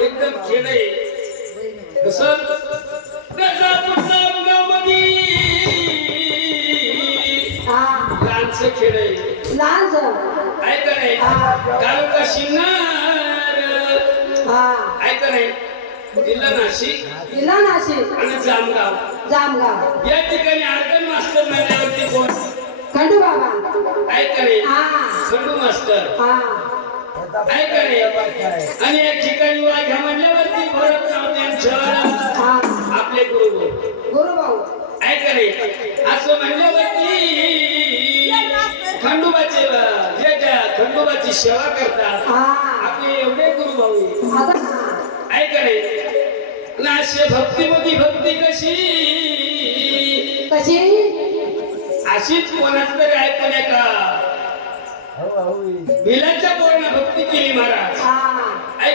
एकदम खेळ आहे कसं गावामध्ये लहानसं खेळ आहे लहान ऐका नाही तालुका शिन्नर ऐका नाही जिल्हा नाशिक आणि जामगाव या ठिकाणी आर्गन मास्टर म्हणल्यावरती कोण खंडू बाबा ऐका नाही खंडू मास्टर ऐका नाही आणि या ठिकाणी वाघ्या म्हणल्यावरती भरतराव त्यांचं आपले गुरुभाऊ ऐका नाही असं म्हणल्यावरती खंडोबाची सेवा करतात आपले एवढे गुरुभाऊ ऐका नाही अशी भक्तीमध्ये भक्ती कशी अशीच कोणाच तरी ऐकण्या का भिलाच्या पोरानं भक्ती केली महाराज